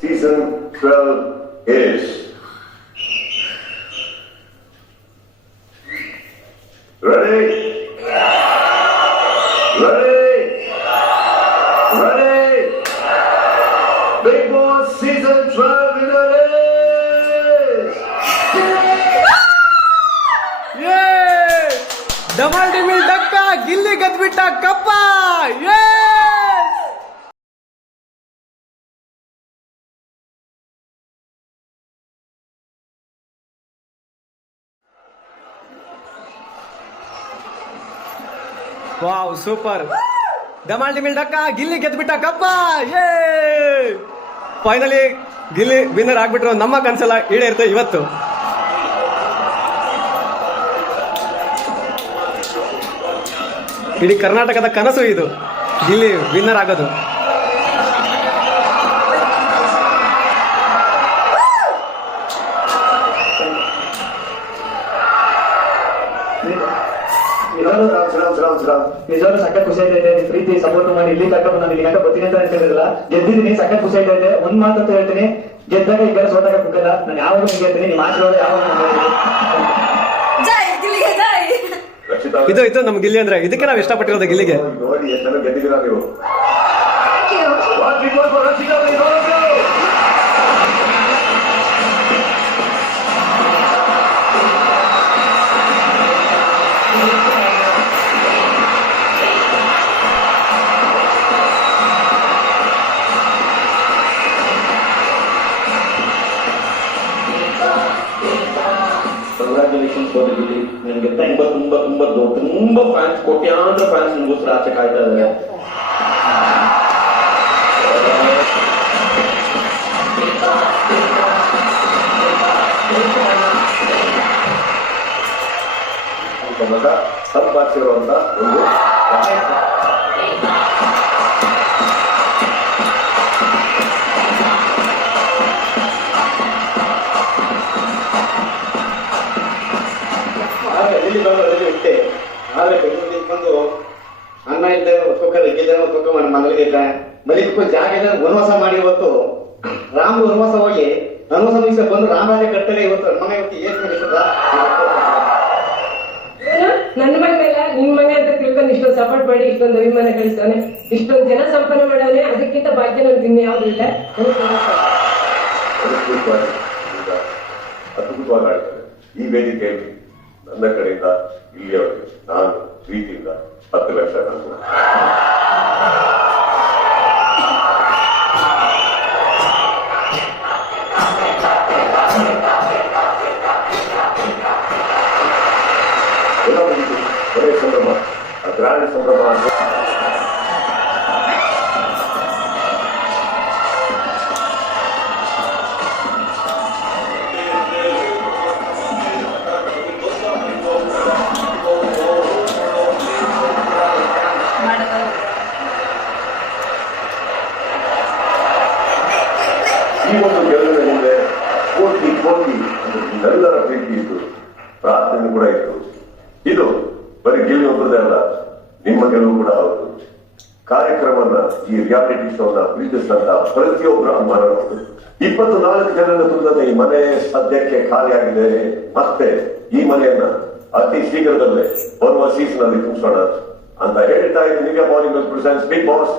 Season 12 is. Ready? Ready? Ready? Big Boss Season 12 winner is. ಡಮಾಲ್ ಡಿಮಿಲ್ ಡಕ್ಕ ಗಿಲ್ಲಿ ಗದ್ಬಿಟ್ಟ ಕಪ್ಪ. Wow, super. ಡಮಾಲ್ ಡಿಮಿಲ್ ಡಕ್ಕ ಗಿಲ್ಲಿ ಗೆದ್ಬಿಟ್ಟ ಕಪ್ಪ. ಫೈನಲಿ ಗಿಲ್ಲಿ ವಿನ್ನರ್ ಆಗ್ಬಿಟ್ರು. ನಮ್ಮ ಕನ್ಸಲ್ಲ ಈಡೇರುತ್ತೆ ಇವತ್ತು. ಇಡೀ ಕರ್ನಾಟಕದ ಕನಸು ಇದು, ಗಿಲ್ಲಿ ವಿನ್ನರ್ ಆಗೋದು. ನಿಜವಾಗ್ಲೂ ಸಕ್ಕ ಖುಷಿ ಆಯ್ತೈತೆ. ನಿಮ್ ಪ್ರೀತಿ ಸಪೋರ್ಟ್ ಮಾಡಿ ಇಲ್ಲಿ ತಕ್ಕ ನಾನು ಇಲ್ಲಿ ಗಂಟ ಬರ್ತೀನಿ ಅಂತ ಹೇಳ್ತಿರಲಿಲ್ಲ. ಗೆದ್ದಿದ್ದೀನಿ, ಸಕ್ಕ ಖುಷಿ ಆಯ್ತೈತೆ. ಒಂದ್ ಮಾತಂತ ಹೇಳ್ತೀನಿ, ಗೆದ್ದಾಗ ಈಗ ಸೋತಾಗ ಕುಕ್ಕಲ್ಲ. ನಾನು ಯಾವಾಗ ಗೆಲ್ತೀನಿ, ನಿಮ್ ಆಶೀರ್ವಾದ ಯಾವಾಗ ಇದು ನಮ್ ಗಿಲ್ಲಿ ಅಂದ್ರೆ ಇದಕ್ಕೆ ನಾವ್ ಇಷ್ಟಪಟ್ಟಿರೋದು. ಗಿಲ್ಲಿಗೆ ನೋಡಿ ಎಷ್ಟು ಗೆದ್ದಿದ್ದೀರಾ ನೀವು. Congratulations for Gilli. ನನಗೆ ತುಂಬಾ ತುಂಬಾ ತುಂಬಾ ತುಂಬಾ ಫ್ಯಾನ್ಸ್, ಕೋಟ್ಯಾಂತರ ಫ್ಯಾನ್ಸ್ ನಿಮಗೋಸ್ಕರ ಆಚೆ ಕಾಯ್ತಾ ಇದ್ದಾರೆ. ಮಗ ಸಂಪಾದಿಸಿರುವಂತ ಒಂದು ಇಲ್ಲಿ ಬಂದು ಇಟ್ಟೆ. ಆದ್ರೆ ಬೆಂಗಳೂರಿಗೆ ಬಂದು ಅನ್ನ ಇದ್ದೆ, ಒತ್ತೊಕ್ಕ ಇದ್ದಿದ್ದೆ, ಒತ್ತೊಕ್ಕ ಮನಗಲಿದ್ದೆ, ಮಲಿಕ್ಕೆ ಜಾಗ ಇದೆ. ವನವಾಸ ಮಾಡಿ ಇವತ್ತು ರಾಮ ವನವಾಸ ಹೋಗಿ ವನವಾಸ ಮುಗಿಸ ಬಂದು ರಾಮರಾಜ ಕಟ್ಟಲೆ ಇವತ್ತು ಮನೆ ಇವತ್ತು ಏನ್ ನನ್ನ ಮಗನೆಲ್ಲ ನಿಮ್ ಮನೆ ಅಂತ ತಿಳ್ಕೊಂಡು ಇಷ್ಟೊಂದು ಸಪೋರ್ಟ್ ಮಾಡಿ ಇಷ್ಟೊಂದು ಅಭಿಮಾನ ಕಳಿಸ್ತಾನೆ, ಇಷ್ಟೊಂದು ಜನ ಸಂಪನ್ನ ಮಾಡವನೆ. ಅದಕ್ಕಿಂತ ಭಾಗ್ಯ ನನ್ಗೆ ಇನ್ನು ಯಾವ್ದು ಇಲ್ಲ. ಅದ್ಭುತವಾಗಿ ಆಡ್ತಾರೆ. ಈ ವೇದಿಕೆಯಲ್ಲಿ ನನ್ನ ಕಡೆಯಿಂದ ಇಲ್ಲಿಯವರೆಗೆ ನಾನು ಪ್ರೀತಿಯಿಂದ 10 ಲಕ್ಷ ನಾನು ಕೊನೆ ಸಂಭ್ರಮ, ಗ್ರಾಂಡ್ ಸಂಭ್ರಮ. ಈ ಒಂದು ಗೆಲುವಿನ ಹಿಂದೆ ಕೋಟಿ ಕೋಟಿ ಎಲ್ಲರ ಪ್ರೀತಿ ಇತ್ತು, ಪ್ರಾರ್ಥನೆ ಕೂಡ ಇತ್ತು. ಇದು ಬರೀ ಗೆಲುವು ಒಬ್ಬರದೇ ಅಲ್ಲ, ನಿಮ್ಮ ಗೆಲುವು ಕೂಡ ಹೌದು. ಕಾರ್ಯಕ್ರಮನ, ಈ ರಿಯಾಲಿಟಿ ಶೋನ ಪ್ರೀತಿಸಿದಂತ ಪ್ರತಿಯೊಬ್ಬರು ಅಭಿಮಾನಗಳು. 24 ಜನರ ತುಂಬಿದ ಈ ಮನೆ ಸದ್ಯಕ್ಕೆ ಖಾಲಿಯಾಗಿದೆ. ಮತ್ತೆ ಈ ಮನೆಯನ್ನ ಅತಿ ಶೀಘ್ರದಲ್ಲೇ ಬರುವ ಸೀಸನ್ ಅಲ್ಲಿ ತುಂಬಿಸೋಣ ಅಂತ ಹೇಳ್ತಾ ಇದ್ದೀನಿ. India Bollywood presents big boss